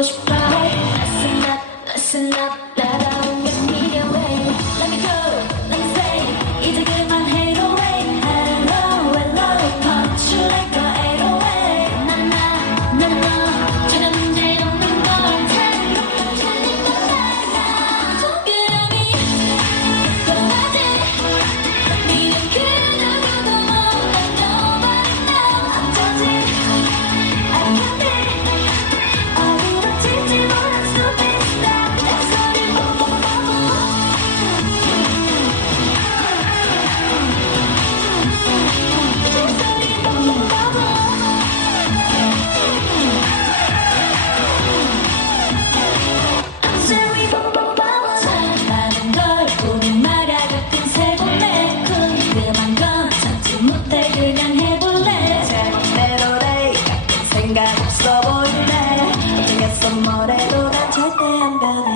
Dios 생각 없어 보인다 생겼어 뭐래도 난 절대 안 변해.